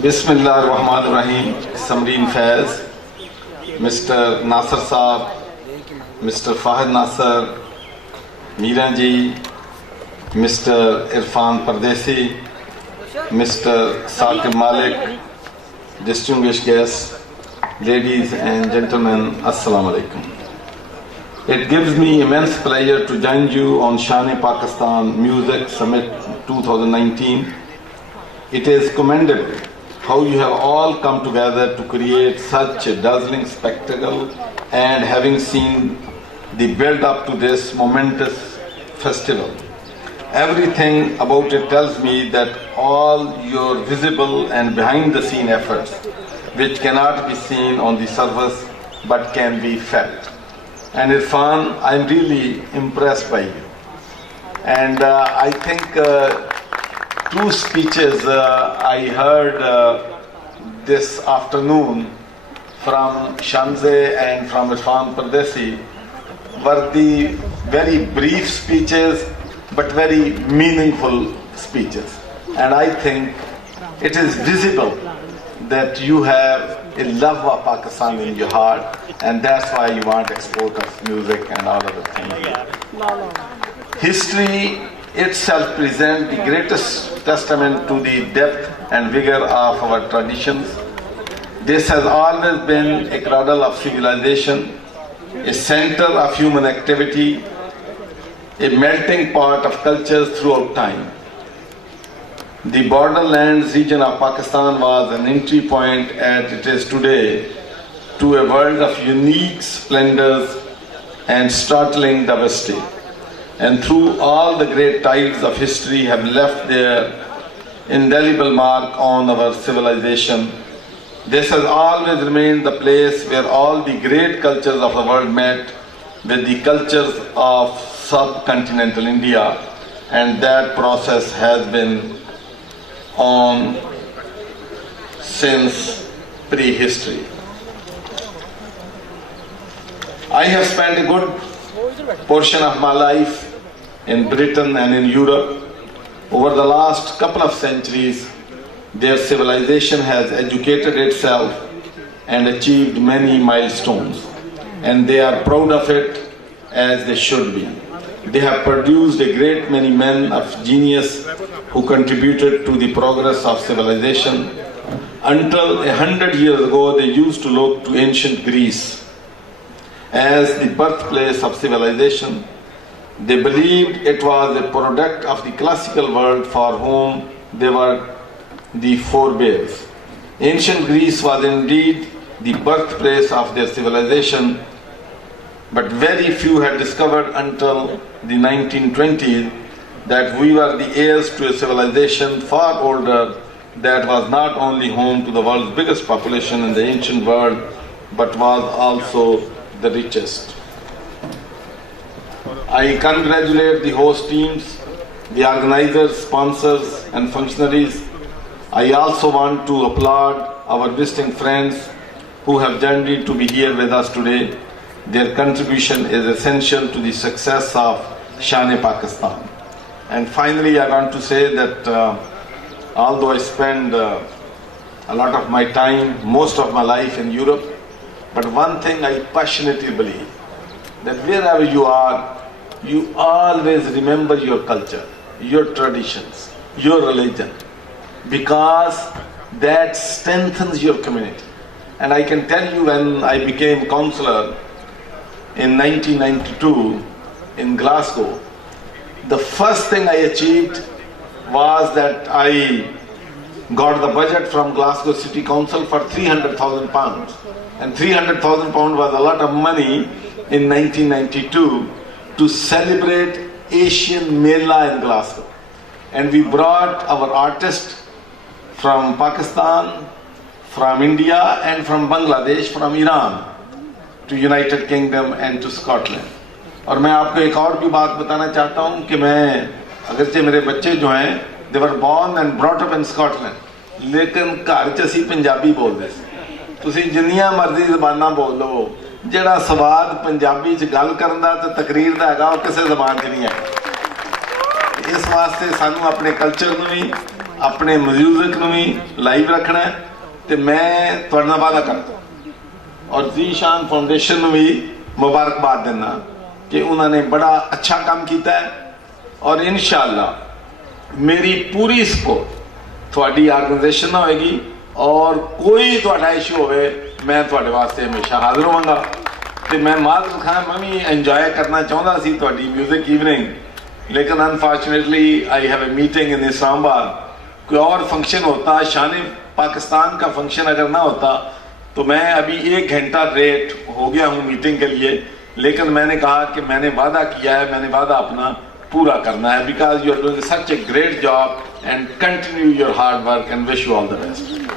Bismillahirrahmanirrahim. Samreen Faiz, Mr. Nasser Saab, Mr. Fahad Nasser, Meera ji, Mr. Irfan Pardesi, Mr. Saqib Malik, distinguished guests, ladies and gentlemen, Assalamu alaikum. It gives me immense pleasure to join you on Shane-e-Pakistan Music Summit 2019. It is commendable how you have all come together to create such a dazzling spectacle, and having seen the build-up to this momentous festival, everything about it tells me that all your visible and behind-the-scene efforts, which cannot be seen on the surface but can be felt. And Irfan, I'm really impressed by you. And I think two speeches I heard this afternoon from Shamse and from Irfan Pardesi were the very brief speeches but very meaningful speeches. And I think it is visible that you have a love of Pakistan in your heart, and that's why you want export of music and all other things. History itself presents the greatest testament to the depth and vigor of our traditions. This has always been a cradle of civilization, a center of human activity, a melting pot of cultures throughout time. The borderlands region of Pakistan was an entry point as it is today to a world of unique splendors and startling diversity. And through all the great tides of history have left their indelible mark on our civilization. This has always remained the place where all the great cultures of the world met with the cultures of subcontinental India, and that process has been on since prehistory. I have spent a good portion of my life in Britain and in Europe. Over the last couple of centuries, their civilization has educated itself and achieved many milestones, and they are proud of it, as they should be. They have produced a great many men of genius who contributed to the progress of civilization. Until 100 years ago, they used to look to ancient Greece as the birthplace of civilization. They believed it was a product of the classical world for whom they were the forebears. Ancient Greece was indeed the birthplace of their civilization, but very few had discovered until the 1920s that we were the heirs to a civilization far older that was not only home to the world's biggest population in the ancient world, but was also the richest. I congratulate the host teams, the organizers, sponsors, and functionaries. I also want to applaud our visiting friends who have journeyed to be here with us today. Their contribution is essential to the success of Shane-e-Pakistan. And finally, I want to say that although I spend a lot of my time, most of my life in Europe, but one thing I passionately believe, that wherever you are, you always remember your culture, your traditions, your religion, because that strengthens your community. And I can tell you, when I became councillor in 1992 in Glasgow, the first thing I achieved was that I got the budget from Glasgow City Council for £300,000. And £300,000 was a lot of money in 1992 to celebrate Asian Mela in Glasgow. And we brought our artists from Pakistan, from India, and from Bangladesh, from Iran, to United Kingdom and to Scotland. और मैं आपको एक और भी बात बताना चाहता हूँ कि मैं अगरचे मेरे बच्चे जो हैं they were born and brought up in Scotland, लेकिन घर च असीं पंजाबी बोलदे सी। तुसीं जिन्नियां मर्जी ज़बानां बोल लो, जिहड़ा स्वाद पंजाबी च गल करन दा ते तकरीर दा हैगा, ओह किसी ज़बान च नहीं है। इस वास्ते सानू अपने कल्चर नूं भी अपने म्यूजिक नूं भी लाइव रखना है ते मैं तुहाडे नाल वादा करदा और जीशान फाउंडेशन नूं भी मुबारकबाद देना कि उन्होंने बड़ा अच्छा काम किया है और इंशाअल्लाह मेरी पूरी सपोर्ट थोड़ी ऑर्गेनाइजेशन ना होएगी और कोई थोड़ा इशू होवे मैं थोड़े वास्ते हमेशा हाजिर होवांगा ते मैं माजरत खां मैं भी एंजॉय करना चाहता सी थोड़ी म्यूजिक इवनिंग लेकिन unfortunately I have a meeting in Islamabad कोई और फंक्शन होता शान पाकिस्तान का फंक्शन अगर ना होता तो मैं अभी 1 घंटा लेट हो गया हूँ मीटिंग के लिए लेकिन मैंने कहा कि मैंने वादा किया है मैंने वादा अपना पूरा करना है because you are doing such a great job and continue your hard work and wish you all the best